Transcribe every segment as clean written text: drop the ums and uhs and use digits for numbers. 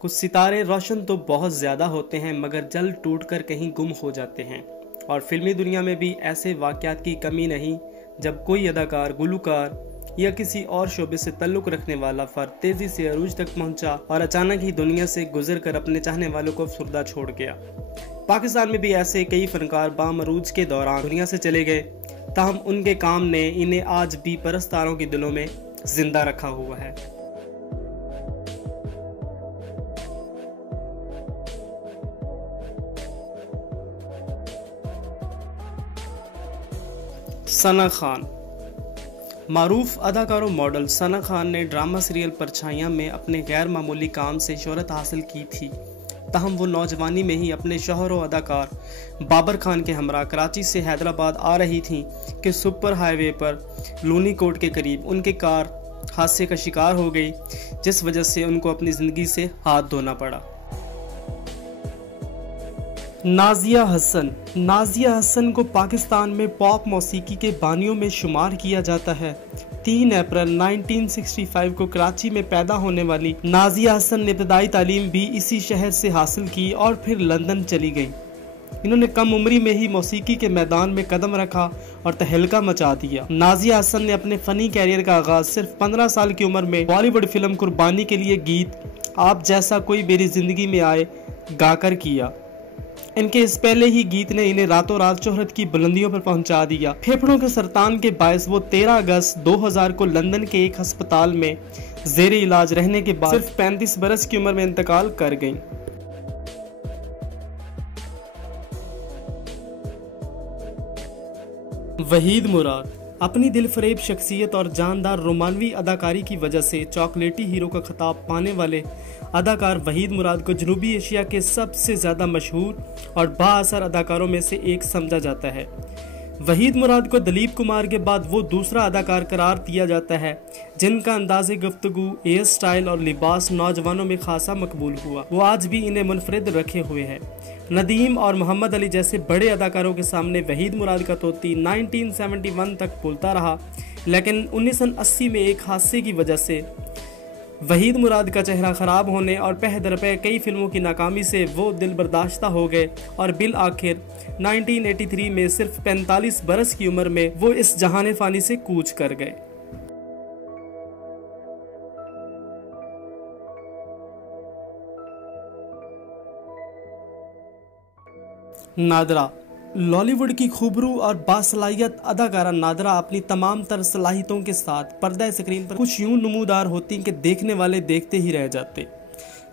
कुछ सितारे रोशन तो बहुत ज़्यादा होते हैं मगर जल टूट कर कहीं गुम हो जाते हैं। और फिल्मी दुनिया में भी ऐसे वाक़यात की कमी नहीं जब कोई अदाकार, गुलकार या किसी और शोबे से ताल्लुक़ रखने वाला फ़र्द तेज़ी से अरूज तक पहुंचा और अचानक ही दुनिया से गुजर कर अपने चाहने वालों को अफसरदा छोड़ गया। पाकिस्तान में भी ऐसे कई फनकार बामरूज के दौरान दुनिया से चले गए, ताहम उनके काम ने इन्हें आज भी परस्तारों के दिलों में जिंदा रखा हुआ है। सना खान। मारूफ अदाकार और मॉडल सना खान ने ड्रामा सीरियल परछाइयां में अपने गैर मामूली काम से शोहरत हासिल की थी, ताहम वो नौजवानी में ही अपने शौहर और अदाकार बाबर खान के हमरा कराची से हैदराबाद आ रही थीं कि सुपर हाईवे पर लूनी कोट के करीब उनकी कार हादसे का शिकार हो गई, जिस वजह से उनको अपनी ज़िंदगी से हाथ धोना पड़ा। नाजिया हसन को पाकिस्तान में पॉप मौसीकी के बानियों में शुमार किया जाता है। 3 अप्रैल 1965 को कराची में पैदा होने वाली नाजिया हसन ने इब्तदाई तालीम भी इसी शहर से हासिल की और फिर लंदन चली गई। इन्होंने कम उम्री में ही मौसीकी के मैदान में कदम रखा और तहलका मचा दिया। नाजिया हसन ने अपने फनी कैरियर का आगाज सिर्फ 15 साल की उम्र में बॉलीवुड फिल्म कुर्बानी के लिए गीत आप जैसा कोई मेरी जिंदगी में आए गाकर किया। इनके इस पहले ही गीत ने इन्हें रातों रात शोहरत की बुलंदियों पर पहुंचा दिया। फेफड़ों के सरतान के बायस वो 13 अगस्त 2000 को लंदन के एक अस्पताल में जेर इलाज रहने के बाद सिर्फ 35 बरस की उम्र में इंतकाल कर गईं। वहीद मुराद अपनी दिलफरेब शख्सियत और जानदार रोमानवी अदाकारी की वजह से चॉकलेटी हीरो का खिताब पाने वाले अदाकार वहीद मुराद को जनूबी एशिया के सबसे ज़्यादा मशहूर और बाअसर अदाकारों में से एक समझा जाता है। वहीद मुराद को दिलीप कुमार के बाद वो दूसरा अदाकार करार दिया जाता है जिनका अंदाज़े गुफ्तगू, हेयर स्टाइल और लिबास नौजवानों में खासा मकबूल हुआ। वो आज भी इन्हें मुनफरिद रखे हुए हैं। नदीम और मोहम्मद अली जैसे बड़े अदाकारों के सामने वहीद मुराद का तोती 1971 तक बोलता रहा, लेकिन 1980 में एक हादसे की वजह से वहीद मुराद का चेहरा खराब होने और पह दर पह कई फिल्मों की नाकामी से वो दिल बर्दाश्ता हो गए और बिल आखिर 1983 में सिर्फ 45 बरस की उम्र में वो इस जहाने फानी से कूच कर गए। नादरा लॉलीवुड की खूबरू और बासलाहियत अदाकारा नादरा अपनी तमाम तर सलाहियतों के साथ पर्दा स्क्रीन पर कुछ यूं नमूदार होती कि देखने वाले देखते ही रह जाते।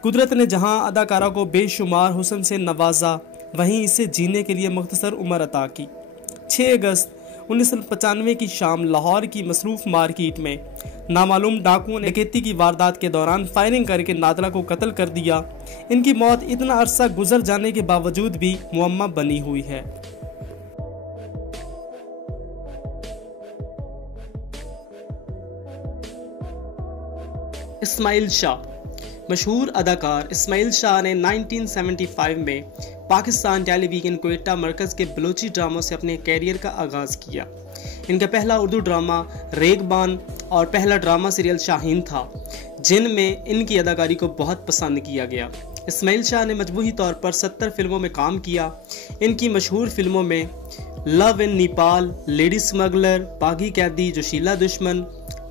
कुदरत ने जहां अदाकारा को बेशुमार हुस्न से नवाजा, वहीं इसे जीने के लिए मुख्तसर उम्र अता की। 6 अगस्त 1995 की शाम लाहौर की मसरूफ मार्केट में नामालूम डाकुओं ने डकैती की वारदात के दौरान फायरिंग करके नादरा को कत्ल कर दिया। इनकी मौत इतना अरसा गुजर जाने के बावजूद भी मुअम्मा बनी हुई है। इस्माइल शाह मशहूर अदाकार इस्माइल शाह ने 1975 में पाकिस्तान टेलीविजन क्वेटा मरकज़ के बलोची ड्रामों से अपने कैरियर का आगाज़ किया। इनका पहला उर्दू ड्रामा रेगबान और पहला ड्रामा सीरियल शाहीन था, जिनमें इनकी अदाकारी को बहुत पसंद किया गया। इस्माइल शाह ने मजबूरी तौर पर 70 फिल्मों में काम किया। इनकी मशहूर फिल्मों में love in Nepal, lady smuggler, बागी कैदी, जोशीला दुश्मन,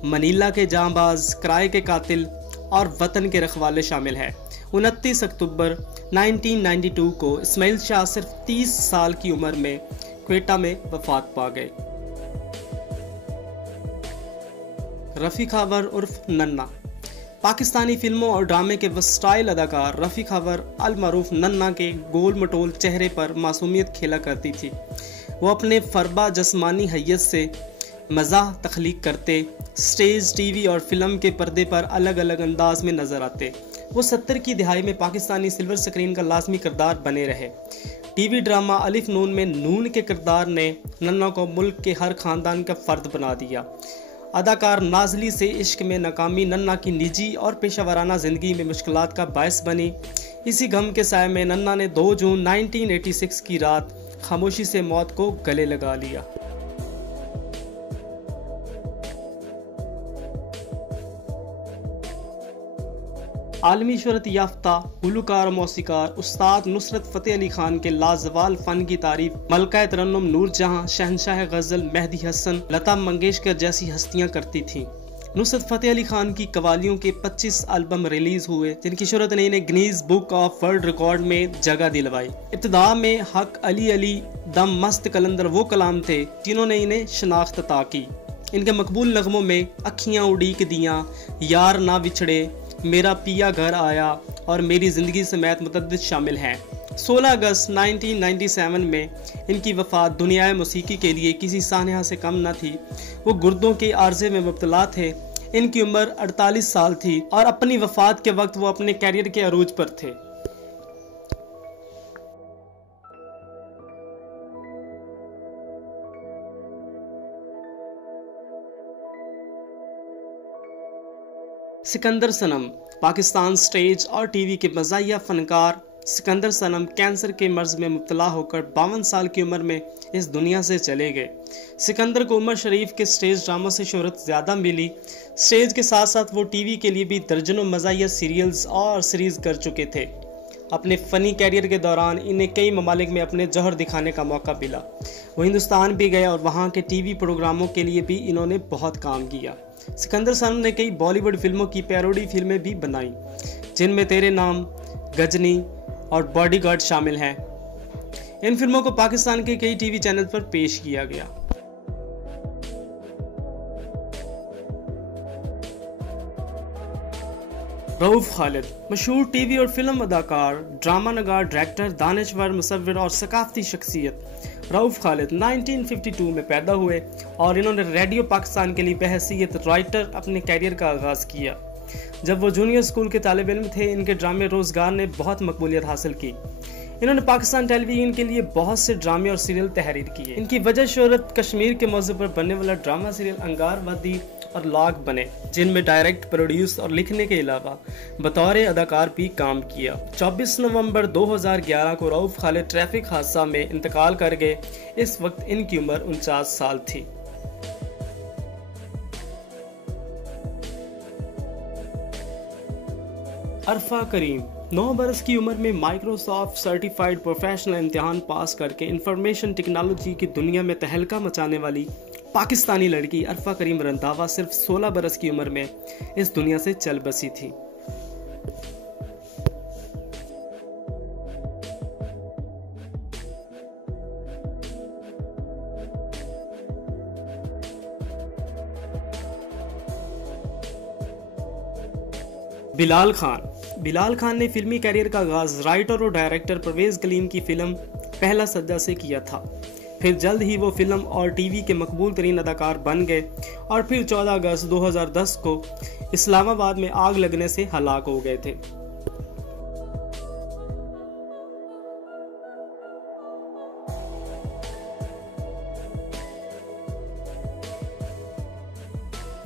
मनीला के जांबाज, किराए के कातिल और वतन के रखवाले शामिल है। 29 अक्टूबर 1992 को इस्माइल शाह सिर्फ 30 साल की उम्र में क्वेटा में वफात पा गए। रफ़ी खावर उर्फ नन्ना पाकिस्तानी फिल्मों और ड्रामे के वस्टाइल अदाकार रफ़ी खावर अल मारूफ नन्ना के गोल मटोल चेहरे पर मासूमियत खेला करती थी। वो अपने फरबा जस्मानी हैयत से मज़ाह तख्लीक करते, स्टेज, टीवी और फिल्म के पर्दे पर अलग अलग अंदाज में नजर आते। वो 70 की दिहाई में पाकिस्तानी सिल्वर स्क्रीन का लाजमी किरदार बने रहे। टीवी ड्रामा अलिफ नून में नून के किरदार ने नन्ना को मुल्क के हर खानदान का फ़र्द बना दिया। अदाकार नाजली से इश्क में नाकामी नन्ना की निजी और पेशेवराना ज़िंदगी में मुश्किलात का बायस बनी। इसी गम के साए में नन्ना ने 2 जून 1986 की रात खामोशी से मौत को गले लगा लिया। आलमी शोहरत याफ्ता गुलकार मौसीकार उस्ताद नुसरत फ़तेह अली खान के लाजवाल फ़न की तारीफ मलका तरन्नुम नूरजहां, शहनशाह गज़ल मेहदी हसन, लता मंगेशकर जैसी हस्तियां करती थीं। नुसरत फ़तेह अली खान की कवालियों के 25 एल्बम रिलीज हुए, जिनकी शोहरत ने इन्हें Guinness book of world record में जगह दिलवाई। इब्तिदा में हक अली अली दम मस्त कलंदर वो कलाम थे जिन्होंने इन्हें शनाख्त अता की। इनके मकबूल नगमों में अखियाँ उड़ीक दियाँ, यार ना बिछड़े, मेरा पिया घर आया और मेरी ज़िंदगी समेत मुतअद्दिद शामिल हैं। 16 अगस्त 1997 में इनकी वफ़ात दुनियाए मौसीकी के लिए किसी सानहा से कम न थी। वो गुर्दों के आर्जे में मुब्तला थे। इनकी उम्र 48 साल थी और अपनी वफ़ात के वक्त वो अपने कैरियर के अरूज पर थे। सिकंदर सनम पाकिस्तान स्टेज और टीवी के मज़ाहिया फनकार सिकंदर सनम कैंसर के मर्ज में मुब्तला होकर 52 साल की उम्र में इस दुनिया से चले गए। सिकंदर को उमर शरीफ के स्टेज ड्रामों से शोहरत ज़्यादा मिली। स्टेज के साथ साथ वो टीवी के लिए भी दर्जनों मज़ाहिया सीरियल्स और सीरीज़ कर चुके थे। अपने फ़नी कैरियर के दौरान इन्हें कई ममालिक में अपने जौहर दिखाने का मौका मिला। वो हिंदुस्तान भी गए और वहाँ के टीवी प्रोग्रामों के लिए भी इन्होंने बहुत काम किया। सिकंदर सनम ने कई बॉलीवुड फिल्मों की पैरोडी फिल्में भी बनाई, जिनमें तेरे नाम, गजनी और बॉडीगार्ड शामिल हैं। इन फिल्मों को पाकिस्तान के कई टीवी चैनल पर पेश किया गया। रऊफ खालिद मशहूर टीवी और फिल्म अदाकार, ड्रामा नगार, डायरेक्टर, दानिशवर, मुसव्विर और सकाफती शख्सियत। रऊफ खालिद 1952 में पैदा हुए और इन्होंने रेडियो पाकिस्तान के लिए बहैसियत राइटर अपने कैरियर का आगाज़ किया। जब वो जूनियर स्कूल के तालिब इल्म थे, इनके ड्रामे रोज़गार ने बहुत मकबूलियत हासिल की। इन्होंने पाकिस्तान टेलीविजन के लिए बहुत से ड्रामे और सीरियल तहरीर किए। इनकी वजह शोहरत कश्मीर के मौजू पर बनने वाला ड्रामा सीरियल अंगार वादी और लाग बने, जिनमें डायरेक्ट, प्रोड्यूस और लिखने के अलावा बतौर अदाकार भी काम किया। 24 नवंबर 2011 को रऊफ खालिद ट्रैफिक हादसा में इंतकाल कर गए। इस वक्त इनकी उम्र 49 साल थी। अरफा करीम 9 बरस की उम्र में माइक्रोसॉफ्ट सर्टिफाइड प्रोफेशनल इम्तिहान पास करके इंफॉर्मेशन टेक्नोलॉजी की दुनिया में तहलका मचाने वाली पाकिस्तानी लड़की अरफा करीम रंधावा सिर्फ 16 बरस की उम्र में इस दुनिया से चल बसी थी। बिलाल खान ने फिल्मी कैरियर का आगाज राइटर और डायरेक्टर परवेज कलीम की फिल्म पहला सज्जा से किया था। फिर जल्द ही वो फिल्म और टीवी के मकबूल तरीन अदाकार बन गए और फिर 14 अगस्त 2010 को इस्लामाबाद में आग लगने से हलाक हो गए थे।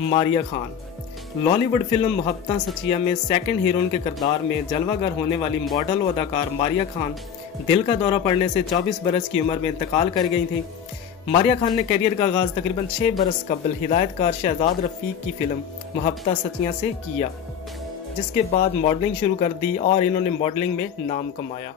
मारिया खान लॉलीवुड फिल्म मोहब्बतां सच्चियां में सेकंड हीरोइन के किरदार में जलवागर होने वाली मॉडल और अदाकार मारिया खान दिल का दौरा पड़ने से 24 बरस की उम्र में इंतकाल कर गई थी। मारिया खान ने करियर का आगाज तकरीबन 6 बरस कबल हिदायतकार शहजाद रफीक की फिल्म मोहब्बतां सच्चियां से किया, जिसके बाद मॉडलिंग शुरू कर दी और इन्होंने मॉडलिंग में नाम कमाया।